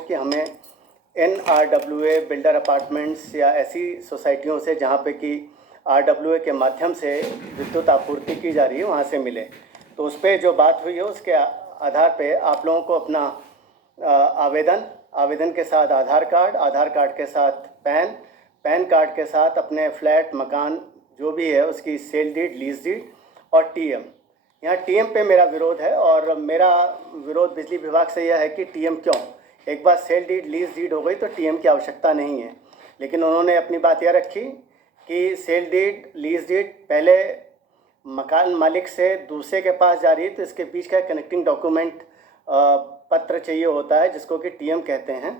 कि हमें NRWA builder apartments या ऐसी सोसाइटियों से जहाँ पे कि RWA के माध्यम से विद्युत आपूर्ति की जा रही है वहाँ से मिले। तो उस पर जो बात हुई है उसके आधार पे आप लोगों को अपना आवेदन के साथ आधार कार्ड के साथ पैन कार्ड के साथ अपने फ्लैट मकान जो भी है उसकी सेल डीड, लीज डीड और TM। यहाँ TM पे मेरा विरोध है और मेरा विरोध बिजली विभाग से यह है कि TM क्यों, एक बार सेल डीड, लीज डीड हो गई तो TM की आवश्यकता नहीं है। लेकिन उन्होंने अपनी बात यह रखी कि सेल डीड, लीज डीड पहले मकान मालिक से दूसरे के पास जा रही है तो इसके बीच का कनेक्टिंग डॉक्यूमेंट पत्र चाहिए होता है जिसको कि TM कहते हैं।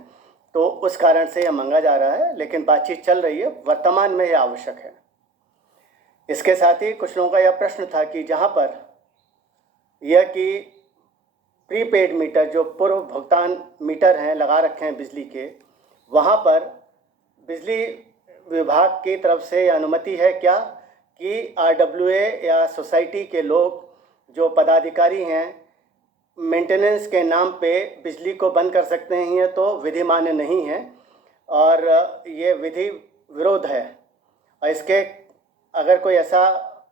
तो उस कारण से यह मांगा जा रहा है, लेकिन बातचीत चल रही है, वर्तमान में यह आवश्यक है। इसके साथ ही कुछ लोगों का यह प्रश्न था कि जहाँ पर यह कि प्रीपेड मीटर जो पूर्व भुगतान मीटर हैं लगा रखे हैं बिजली के, वहाँ पर बिजली विभाग की तरफ से यह अनुमति है क्या कि RWA या सोसाइटी के लोग जो पदाधिकारी हैं मेंटेनेंस के नाम पे बिजली को बंद कर सकते हैं? ये तो विधि मान्य नहीं है और ये विधि विरोध है और इसके अगर कोई ऐसा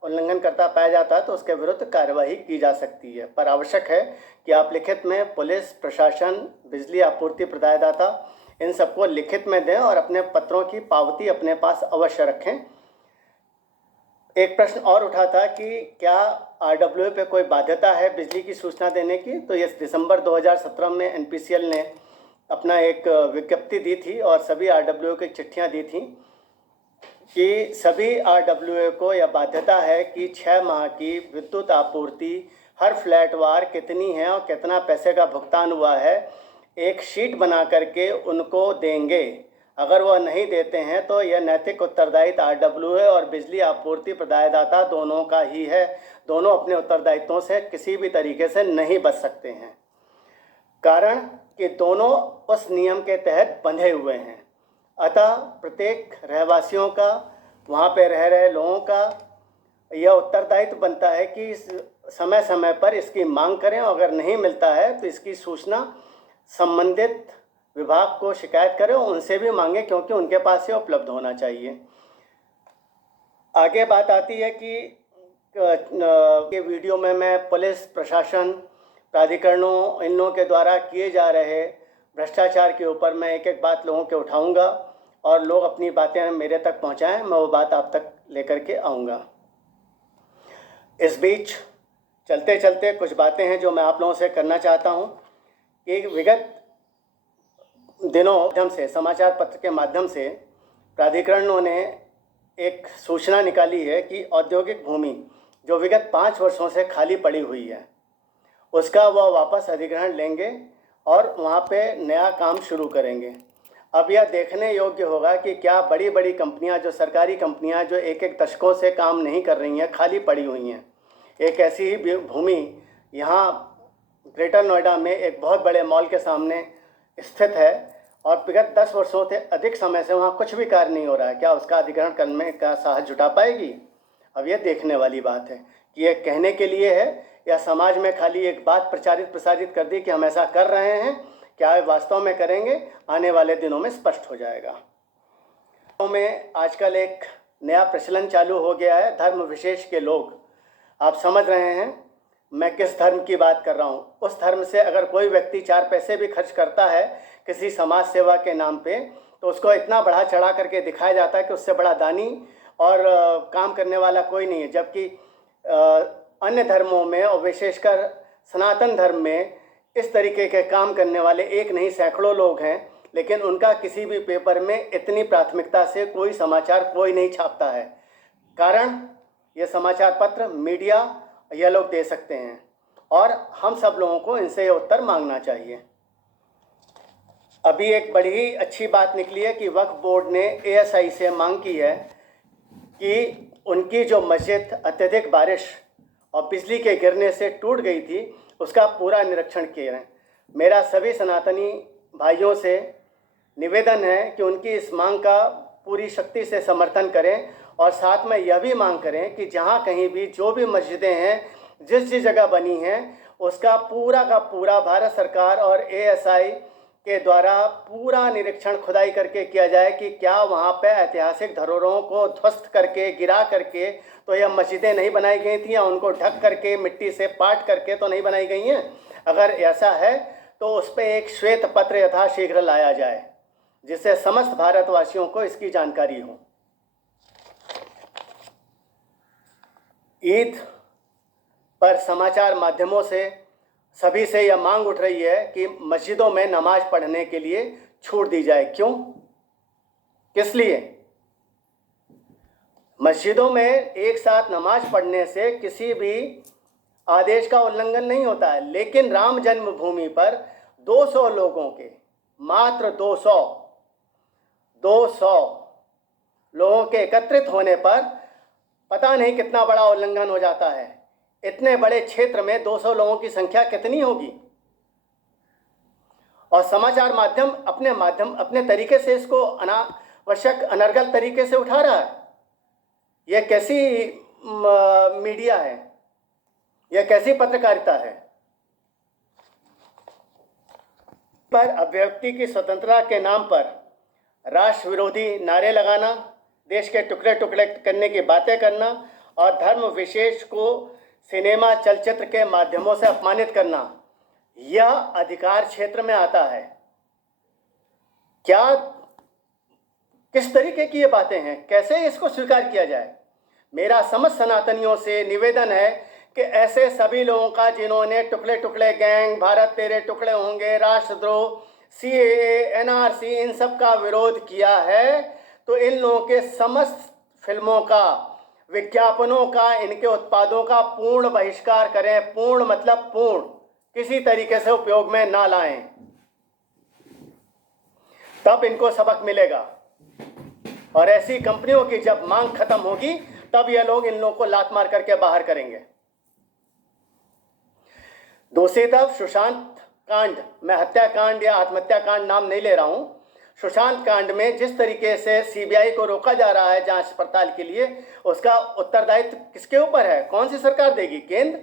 उल्लंघन करता पाया जाता है तो उसके विरुद्ध कार्रवाई की जा सकती है। पर आवश्यक है कि आप लिखित में पुलिस, प्रशासन, बिजली आपूर्ति प्रदायदाता इन सबको लिखित में दें और अपने पत्रों की पावती अपने पास अवश्य रखें। एक प्रश्न और उठा था कि क्या RWA पे कोई बाध्यता है बिजली की सूचना देने की? तो ये दिसंबर 2017 में NPCL ने अपना एक विज्ञप्ति दी थी और सभी RWA को चिट्ठियाँ दी थी कि सभी RWA को यह बाध्यता है कि 6 माह की विद्युत आपूर्ति हर फ्लैट वार कितनी है और कितना पैसे का भुगतान हुआ है एक शीट बना करके उनको देंगे। अगर वह नहीं देते हैं तो यह नैतिक उत्तरदायित्व RWA और बिजली आपूर्ति प्रदायदाता दोनों का ही है। दोनों अपने उत्तरदायित्वों से किसी भी तरीके से नहीं बच सकते हैं, कारण कि दोनों उस नियम के तहत बंधे हुए हैं। अतः प्रत्येक रहवासियों का, वहाँ पे रह रहे लोगों का यह उत्तरदायित्व बनता है कि समय समय पर इसकी मांग करें और अगर नहीं मिलता है तो इसकी सूचना संबंधित विभाग को शिकायत करें और उनसे भी मांगे, क्योंकि उनके पास ये उपलब्ध होना चाहिए। आगे बात आती है कि वीडियो में मैं पुलिस, प्रशासन, प्राधिकरणों इन लोगों के द्वारा किए जा रहे भ्रष्टाचार के ऊपर मैं एक एक बात लोगों के उठाऊंगा और लोग अपनी बातें मेरे तक पहुंचाएं, मैं वो बात आप तक लेकर के आऊँगा। इस बीच चलते चलते कुछ बातें हैं जो मैं आप लोगों से करना चाहता हूं कि विगत दिनों माध्यम से, समाचार पत्र के माध्यम से प्राधिकरणों ने एक सूचना निकाली है कि औद्योगिक भूमि जो विगत 5 वर्षों से खाली पड़ी हुई है उसका वह वापस अधिग्रहण लेंगे और वहाँ पे नया काम शुरू करेंगे। अब यह देखने योग्य होगा कि क्या बड़ी बड़ी कंपनियां, जो सरकारी कंपनियां जो एक एक दशकों से काम नहीं कर रही हैं, खाली पड़ी हुई हैं। एक ऐसी ही भूमि यहाँ ग्रेटर नोएडा में एक बहुत बड़े मॉल के सामने स्थित है और विगत 10 वर्षों से अधिक समय से वहाँ कुछ भी कार्य नहीं हो रहा है। क्या उसका अधिग्रहण करने का साहस जुटा पाएगी? अब यह देखने वाली बात है कि यह कहने के लिए है या समाज में खाली एक बात प्रसारित कर दी कि हम ऐसा कर रहे हैं, क्या वास्तव में करेंगे? आने वाले दिनों में स्पष्ट हो जाएगा। में आजकल एक नया प्रचलन चालू हो गया है, धर्म विशेष के लोग। आप समझ रहे हैं मैं किस धर्म की बात कर रहा हूँ। उस धर्म से अगर कोई व्यक्ति 4 पैसे भी खर्च करता है किसी समाज सेवा के नाम पे तो उसको इतना बढ़ा चढ़ा करके दिखाया जाता है कि उससे बड़ा दानी और काम करने वाला कोई नहीं है। जबकि अन्य धर्मों में और विशेषकर सनातन धर्म में इस तरीके के काम करने वाले एक नहीं सैकड़ों लोग हैं, लेकिन उनका किसी भी पेपर में इतनी प्राथमिकता से कोई समाचार कोई नहीं छापता है। कारण ये समाचार पत्र, मीडिया यह लोग दे सकते हैं और हम सब लोगों को इनसे ये उत्तर मांगना चाहिए। अभी एक बड़ी ही अच्छी बात निकली है कि वक्फ बोर्ड ने ASI से मांग की है कि उनकी जो मस्जिद अत्यधिक बारिश और बिजली के गिरने से टूट गई थी उसका पूरा निरीक्षण किया है। मेरा सभी सनातनी भाइयों से निवेदन है कि उनकी इस मांग का पूरी शक्ति से समर्थन करें और साथ में यह भी मांग करें कि जहां कहीं भी जो भी मस्जिदें हैं, जिस जगह बनी हैं, उसका पूरा का पूरा भारत सरकार और ASI के द्वारा पूरा निरीक्षण खुदाई करके किया जाए कि क्या वहाँ पे ऐतिहासिक धरोहरों को ध्वस्त करके गिरा करके तो यह मस्जिदें नहीं बनाई गई थी, या उनको ढक करके मिट्टी से पाट करके तो नहीं बनाई गई हैं। अगर ऐसा है तो उस पर एक श्वेत पत्र यथाशीघ्र लाया जाए जिससे समस्त भारतवासियों को इसकी जानकारी हो। ईद पर समाचार माध्यमों से सभी से यह मांग उठ रही है कि मस्जिदों में नमाज पढ़ने के लिए छूट दी जाए। क्यों, किस लिए? मस्जिदों में एक साथ नमाज पढ़ने से किसी भी आदेश का उल्लंघन नहीं होता है, लेकिन राम जन्मभूमि पर 200 लोगों के, मात्र 200 लोगों के एकत्रित होने पर पता नहीं कितना बड़ा उल्लंघन हो जाता है। इतने बड़े क्षेत्र में 200 लोगों की संख्या कितनी होगी? और समाचार माध्यम अपने तरीके से इसको अनावश्यक अनर्गल तरीके से उठा रहा है। यह कैसी मीडिया है? यह कैसी पत्रकारिता है? पर अभिव्यक्ति की स्वतंत्रता के नाम पर राष्ट्र विरोधी नारे लगाना, देश के टुकड़े टुकड़े करने की बातें करना और धर्म विशेष को सिनेमा चलचित्र के माध्यमों से अपमानित करना, यह अधिकार क्षेत्र में आता है क्या? किस तरीके की ये बातें हैं? कैसे इसको स्वीकार किया जाए? मेरा समस्त सनातनियों से निवेदन है कि ऐसे सभी लोगों का जिन्होंने टुकड़े टुकड़े गैंग, भारत तेरे टुकड़े होंगे, राष्ट्रद्रोह, CAA, NRC, इन सब का विरोध किया है, तो इन लोगों के समस्त फिल्मों का, विज्ञापनों का, इनके उत्पादों का पूर्ण बहिष्कार करें। पूर्ण मतलब पूर्ण, किसी तरीके से उपयोग में ना लाएं, तब इनको सबक मिलेगा। और ऐसी कंपनियों की जब मांग खत्म होगी तब ये लोग इन लोगों को लात मार करके बाहर करेंगे। दूसरी तरफ सुशांत कांड, मैं हत्याकांड या आत्महत्या कांड नाम नहीं ले रहा हूं, सुशांत कांड में जिस तरीके से CBI को रोका जा रहा है जांच पड़ताल के लिए, उसका उत्तरदायित्व किसके ऊपर है? कौन सी सरकार देगी, केंद्र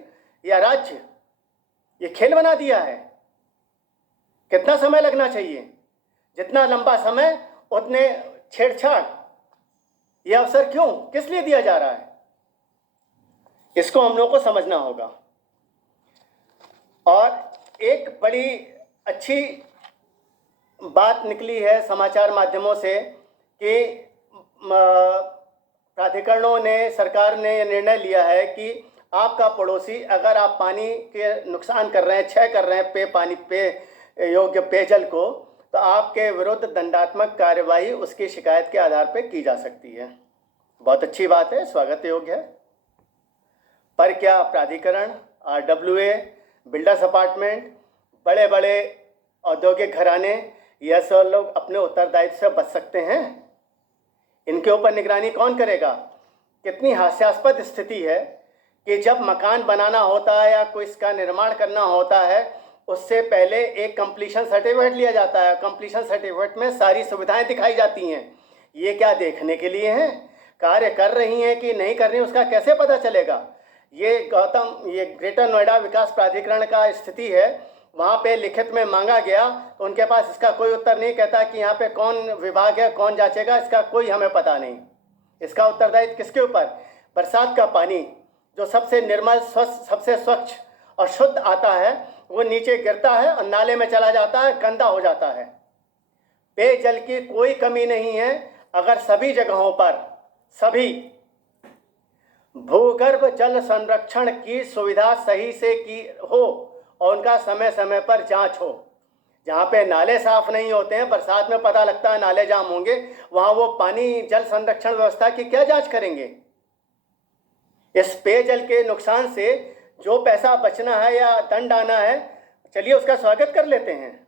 या राज्य? ये खेल बना दिया है। कितना समय लगना चाहिए? जितना लंबा समय उतने छेड़छाड़। यह अवसर क्यों, किस लिए दिया जा रहा है? इसको हम लोगों को समझना होगा। और एक बड़ी अच्छी बात निकली है समाचार माध्यमों से कि प्राधिकरणों ने, सरकार ने यह निर्णय लिया है कि आपका पड़ोसी अगर आप पानी के नुकसान कर रहे हैं, क्षय कर रहे हैं पानी पे योग्य पेयजल को, तो आपके विरुद्ध दंडात्मक कार्यवाही उसकी शिकायत के आधार पर की जा सकती है। बहुत अच्छी बात है, स्वागत योग्य है। पर क्या प्राधिकरण, RWA, बिल्डर्स अपार्टमेंट, बड़े बड़े औद्योगिक घराने, यह सब लोग अपने उत्तरदायित्व से बच सकते हैं? इनके ऊपर निगरानी कौन करेगा? कितनी हास्यास्पद स्थिति है कि जब मकान बनाना होता है या कोई इसका निर्माण करना होता है, उससे पहले एक कंप्लीशन सर्टिफिकेट लिया जाता है। कंप्लीशन सर्टिफिकेट में सारी सुविधाएं दिखाई जाती हैं। ये क्या देखने के लिए हैं? कार्य कर रही हैं कि नहीं कर रही, उसका कैसे पता चलेगा? ये ग्रेटर नोएडा विकास प्राधिकरण का स्थिति है। वहाँ पे लिखित में मांगा गया तो उनके पास इसका कोई उत्तर नहीं, कहता कि यहाँ पे कौन विभाग है, कौन जांचेगा, इसका कोई हमें पता नहीं। इसका उत्तरदायित्व किसके ऊपर? बरसात का पानी जो सबसे निर्मल, सबसे स्वच्छ और शुद्ध आता है, वो नीचे गिरता है और नाले में चला जाता है, गंदा हो जाता है। पेयजल की कोई कमी नहीं है अगर सभी जगहों पर सभी भूगर्भ जल संरक्षण की सुविधा सही से की हो और उनका समय समय पर जांच हो। जहाँ पे नाले साफ नहीं होते हैं, बरसात में पता लगता है नाले जाम होंगे, वहाँ वो पानी जल संरक्षण व्यवस्था की क्या जांच करेंगे? इस पेयजल के नुकसान से जो पैसा बचना है या दंड आना है, चलिए उसका स्वागत कर लेते हैं,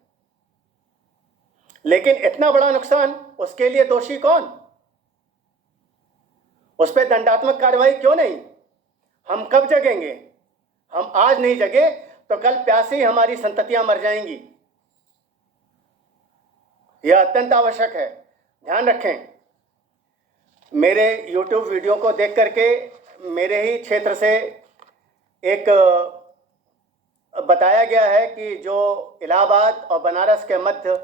लेकिन इतना बड़ा नुकसान, उसके लिए दोषी कौन? उस पर दंडात्मक कार्रवाई क्यों नहीं? हम कब जगेंगे? हम आज नहीं जगे तो कल प्यासी हमारी संततियां मर जाएंगी। यह अत्यंत आवश्यक है, ध्यान रखें। मेरे YouTube वीडियो को देख करके मेरे ही क्षेत्र से एक बताया गया है कि जो इलाहाबाद और बनारस के मध्य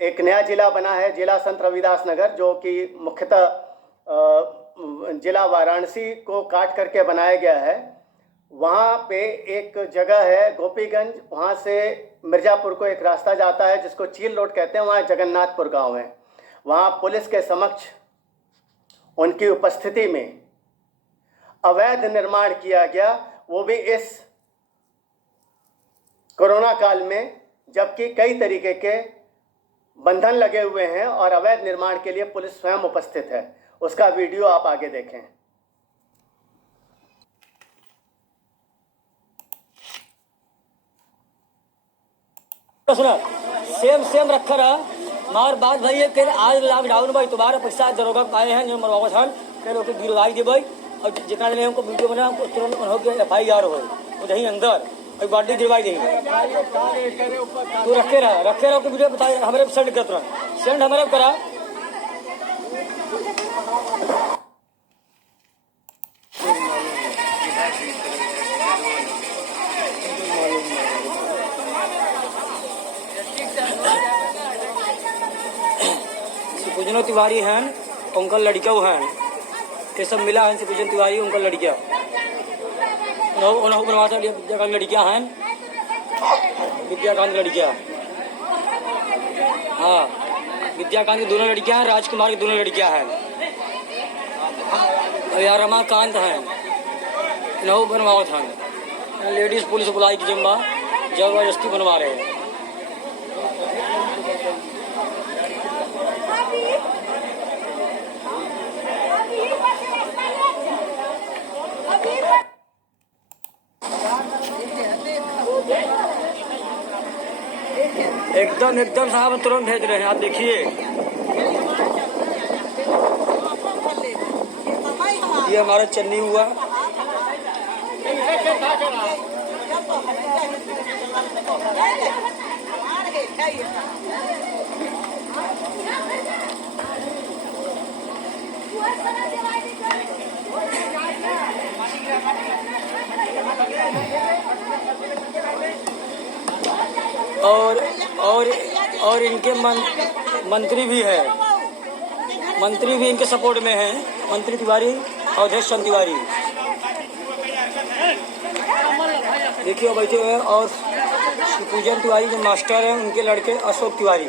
एक नया ज़िला बना है, जिला संत रविदास नगर, जो कि मुख्यतः ज़िला वाराणसी को काट करके बनाया गया है। वहाँ पे एक जगह है गोपीगंज, वहाँ से मिर्ज़ापुर को एक रास्ता जाता है जिसको चील रोड कहते हैं, वहाँ जगन्नाथपुर गांव है। वहाँ पुलिस के समक्ष उनकी उपस्थिति में अवैध निर्माण किया गया, वो भी इस कोरोना काल में, जबकि कई तरीके के बंधन लगे हुए हैं और अवैध निर्माण के लिए पुलिस स्वयं उपस्थित है। उसका वीडियो आप आगे देखें। सुना सेम सेम रखा रहा मार बात भाई के आज लॉकडाउन भाई तुम्हारा पैसा दरोगा पाए हैं जो मरवावत हन के लोग गिरवाई देबै और जितना ने हमको वीडियो बना हमको तुरंत हो के FIR हो वहीं अंदर और बॉडी गिरवाई देंगे। तू रखे रहा के वीडियो बताए हमारे सेंड कर तुरंत सेंड हमारे करा। पूजनो तिवारी हैं उनका लड़का हैं ये सब मिला है। पूजन तिवारी उनका लड़किया बनवाता विद्याकांत लड़कियाँ हैं, विद्याकांत लड़कियाँ, हाँ विद्याकांत की दोनों लड़कियाँ हैं, राजकुमार की दोनों लड़कियाँ हैं, और रमाकांत हैं नौ बनवावत हैं। लेडीज पुलिस बुलाई की जम्बा जबरदस्ती बनवा रहे हैं। एकदम साहब तुरंत भेज रहे हैं, आप देखिए ये हमारा चन्नी हुआ। और इनके मंत्री भी है, मंत्री भी इनके सपोर्ट में हैं, मंत्री तिवारी अवधेश चंद्र तिवारी देखिए बैठे हुए हैं। और पूजन तिवारी जो मास्टर हैं उनके लड़के अशोक तिवारी।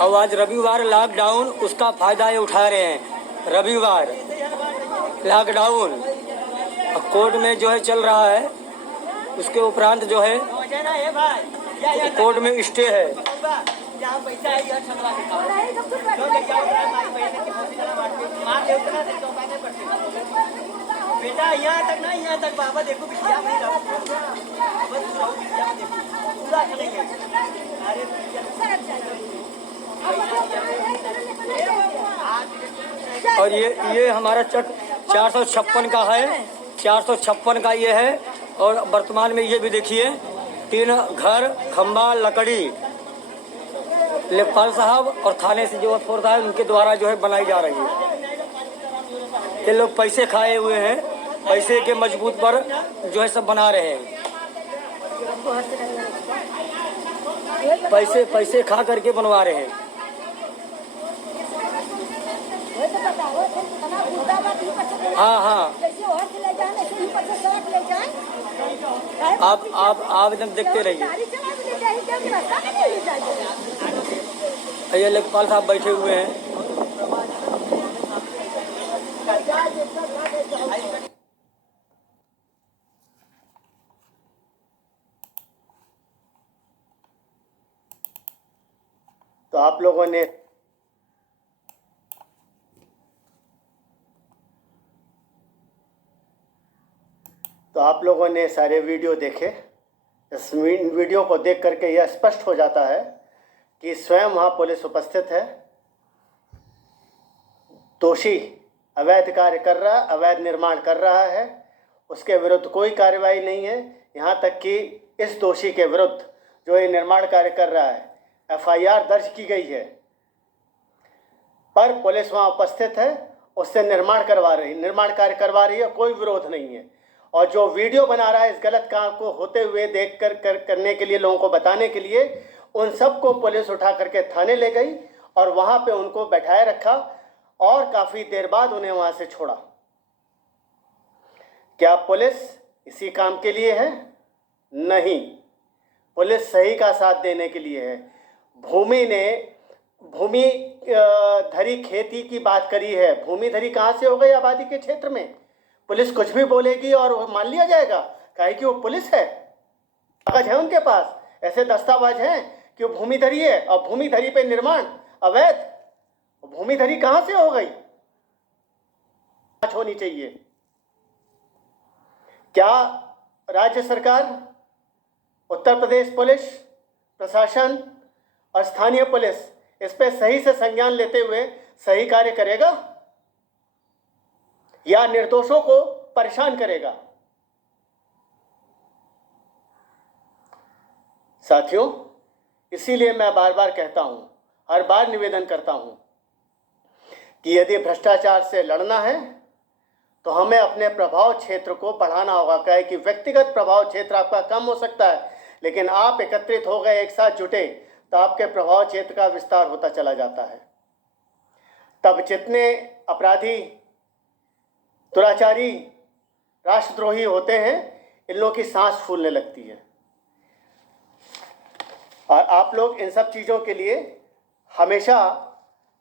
अब आज रविवार लॉकडाउन उसका फायदा ये उठा रहे हैं। रविवार लॉकडाउन कोर्ट में जो है चल रहा है, उसके उपरांत जो है कोर्ट में स्टे है। बेटा यहाँ तक ना, यहाँ तक बाबा देखो पूरा चलेंगे। और ये हमारा चक 456 का है, 456 का ये है। और वर्तमान में ये भी देखिए 3 घर खंबा लकड़ी लेखपाल साहब और थाने से जो फोर्स है उनके द्वारा जो है बनाई जा रही है। ये लोग पैसे खाए हुए हैं, पैसे के मजबूत पर जो है सब बना रहे हैं। पैसे खा करके बनवा रहे हैं। हाँ आप एकदम देखते रहिए। ये लेखपाल साहब बैठे हुए हैं। तो आप लोगों ने तो आप लोगों ने सारे वीडियो देखे। इस वीडियो को देख करके यह स्पष्ट हो जाता है कि स्वयं वहाँ पुलिस उपस्थित है। दोषी अवैध कार्य कर रहा, अवैध निर्माण कर रहा है, उसके विरुद्ध कोई कार्रवाई नहीं है। यहाँ तक कि इस दोषी के विरुद्ध जो ये निर्माण कार्य कर रहा है FIR दर्ज की गई है, पर पुलिस वहाँ उपस्थित है, उससे निर्माण कार्य करवा रही है, कोई विरोध नहीं है। और जो वीडियो बना रहा है इस गलत काम को होते हुए देख करने के लिए, लोगों को बताने के लिए, उन सबको पुलिस उठा करके थाने ले गई और वहाँ पे उनको बैठाए रखा और काफ़ी देर बाद उन्हें वहाँ से छोड़ा। क्या पुलिस इसी काम के लिए है? नहीं, पुलिस सही का साथ देने के लिए है। भूमि धरी खेती की बात करी है। भूमि धरी कहाँ से हो गई? आबादी के क्षेत्र में। पुलिस कुछ भी बोलेगी और वो मान लिया जाएगा, काहे कि वो पुलिस है, कागज है उनके पास, ऐसे दस्तावेज हैं कि वो भूमि धरी है और भूमि धरी पे निर्माण अवैध। भूमि धरी कहाँ से हो गई? जांच होनी चाहिए। क्या राज्य सरकार, उत्तर प्रदेश पुलिस प्रशासन और स्थानीय पुलिस इस पे सही से संज्ञान लेते हुए सही कार्य करेगा या निर्दोषों को परेशान करेगा? साथियों, इसीलिए मैं बार बार कहता हूं, हर बार निवेदन करता हूं कि यदि भ्रष्टाचार से लड़ना है तो हमें अपने प्रभाव क्षेत्र को बढ़ाना होगा। क्या कि व्यक्तिगत प्रभाव क्षेत्र आपका कम हो सकता है, लेकिन आप एकत्रित हो गए, एक साथ जुटे, तो आपके प्रभाव क्षेत्र का विस्तार होता चला जाता है। तब जितने अपराधी, दुराचारी, राष्ट्रद्रोही होते हैं, इन लोगों की सांस फूलने लगती है। और आप लोग इन सब चीज़ों के लिए हमेशा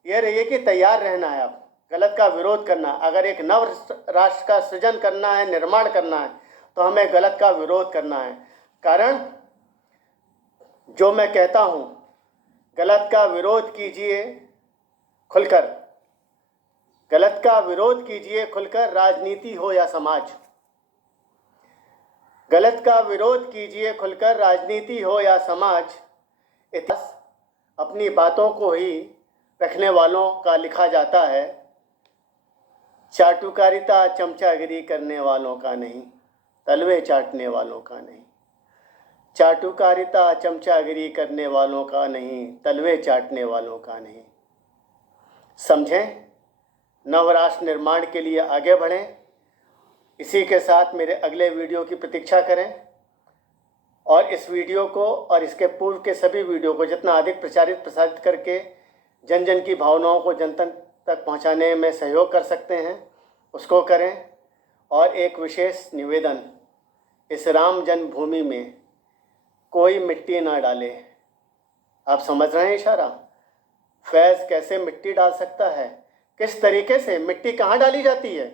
ये रहिए कि तैयार रहना है। आप गलत का विरोध करना, अगर एक नव राष्ट्र का सृजन करना है, निर्माण करना है, तो हमें गलत का विरोध करना है। कारण जो मैं कहता हूँ, गलत का विरोध कीजिए खुलकर, गलत का विरोध कीजिए खुलकर, राजनीति हो या समाज। गलत का विरोध कीजिए खुलकर, राजनीति हो या समाज। इतिहास अपनी बातों को ही रखने वालों का लिखा जाता है, चाटुकारिता चमचागिरी करने वालों का नहीं, तलवे चाटने वालों का नहीं। चाटुकारिता चमचागिरी करने वालों का नहीं, तलवे चाटने वालों का नहीं। समझें, नवराष्ट्र निर्माण के लिए आगे बढ़ें। इसी के साथ मेरे अगले वीडियो की प्रतीक्षा करें और इस वीडियो को और इसके पूर्व के सभी वीडियो को जितना अधिक प्रसारित करके जन जन की भावनाओं को जनता तक पहुंचाने में सहयोग कर सकते हैं, उसको करें। और एक विशेष निवेदन, इस राम जन्मभूमि में कोई मिट्टी ना डाले। आप समझ रहे हैं इशारा? फैज़ कैसे मिट्टी डाल सकता है, किस तरीके से मिट्टी कहाँ डाली जाती है?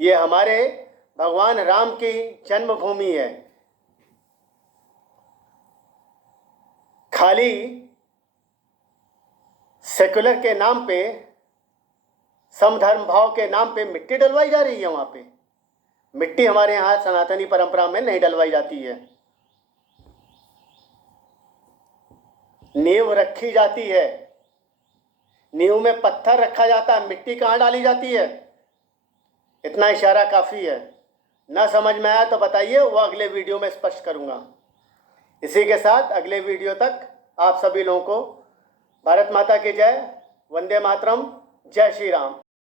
ये हमारे भगवान राम की जन्मभूमि है। खाली सेकुलर के नाम पे, समधर्म भाव के नाम पे मिट्टी डलवाई जा रही है। वहाँ पे मिट्टी हमारे यहाँ सनातनी परंपरा में नहीं डलवाई जाती है। नींव रखी जाती है, नींव में पत्थर रखा जाता है, मिट्टी कहाँ डाली जाती है? इतना इशारा काफ़ी है। ना समझ में आया तो बताइए, वो अगले वीडियो में स्पष्ट करूँगा। इसी के साथ अगले वीडियो तक आप सभी लोगों को भारत माता की जय, वंदे मातरम, जय श्री राम।